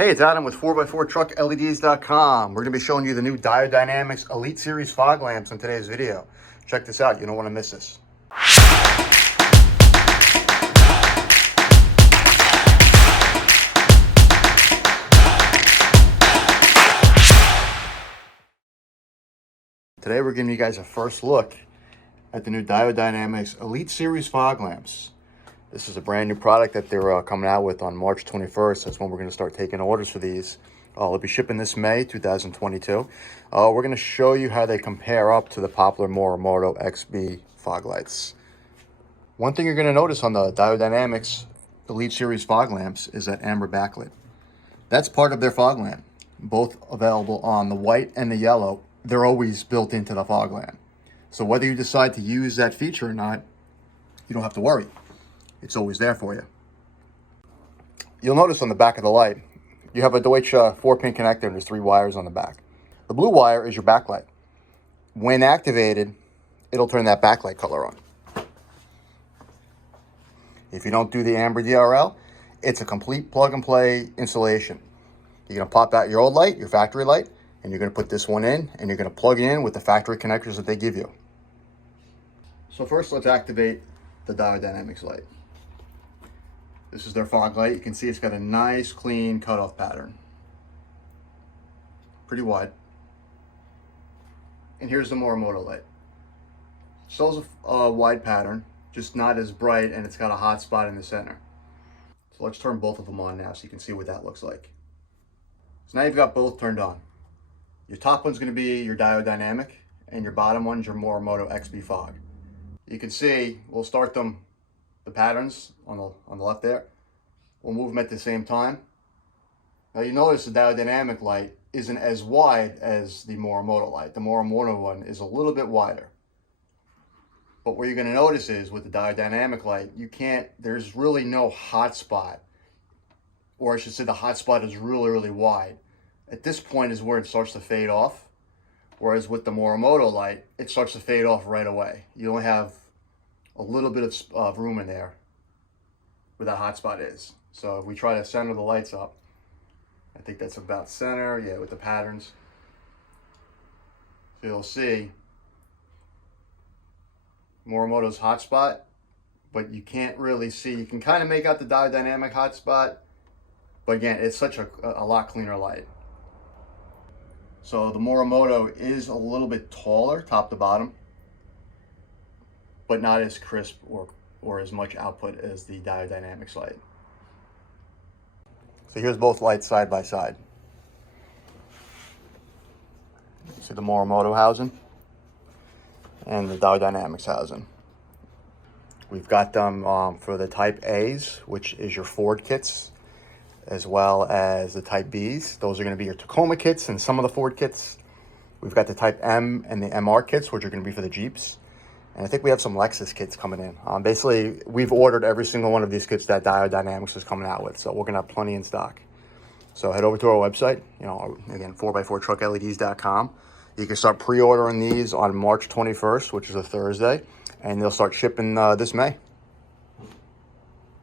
Hey, it's Adam with 4x4TruckLEDs.com. We're going to be showing you the new Diode Dynamics Elite Series fog lamps in today's video. Check this out. You don't want to miss this. Today we're giving you guys a first look at the new Diode Dynamics Elite Series fog lamps. This is a brand new product that they're coming out with on March 21st. That's when we're going to start taking orders for these. They'll be shipping this May 2022. We're going to show you how they compare up to the popular Morimoto XB fog lights. One thing you're going to notice on the Diode Dynamics Elite Series fog lamps is that amber backlit. That's part of their fog lamp. Both available on the white and the yellow. They're always built into the fog lamp. So whether you decide to use that feature or not, you don't have to worry. It's always there for you. You'll notice on the back of the light, you have a Deutsch 4-pin connector and there's 3 wires on the back. The blue wire is your backlight. When activated, it'll turn that backlight color on. If you don't do the amber DRL, it's a complete plug and play installation. You're gonna pop out your old light, your factory light, and you're gonna put this one in and you're gonna plug it in with the factory connectors that they give you. So first let's activate the Diode Dynamics light. This is their fog light. You can see it's got a nice, clean cutoff pattern. Pretty wide. And here's the Morimoto light. Still has a wide pattern, just not as bright, and it's got a hot spot in the center. So let's turn both of them on now so you can see what that looks like. So now you've got both turned on. Your top one's going to be your Diode Dynamic, and your bottom one's your Morimoto XB fog. You can see, we'll start them, the patterns on the left there. We'll move them at the same time. Now you notice the Diode Dynamic light isn't as wide as the Morimoto light. The Morimoto one is a little bit wider. But what you're going to notice is with the Diode Dynamic light, there's really no hot spot. Or I should say the hot spot is really, really wide. At this point is where it starts to fade off. Whereas with the Morimoto light, it starts to fade off right away. You only have a little bit of room in there where that hot spot is. So if we try to center the lights up, I think that's about center, yeah, with the patterns. So you'll see Morimoto's hot spot, but you can't really see. You can kind of make out the Diode Dynamic hot spot, but again, it's such a lot cleaner light. So the Morimoto is a little bit taller, top to bottom, but not as crisp or as much output as the Diode Dynamics light. So here's both lights side by side. You see the Morimoto housing and the Diode Dynamics housing. We've got them for the Type A's, which is your Ford kits, as well as the Type B's. Those are going to be your Tacoma kits and some of the Ford kits. We've got the Type M and the MR kits, which are going to be for the Jeeps. And I think we have some Lexus kits coming in. Basically, we've ordered every single one of these kits that Diode Dynamics is coming out with. So we're going to have plenty in stock. So head over to our website, again, 4x4TruckLEDs.com. You can start pre-ordering these on March 21st, which is a Thursday. And they'll start shipping this May.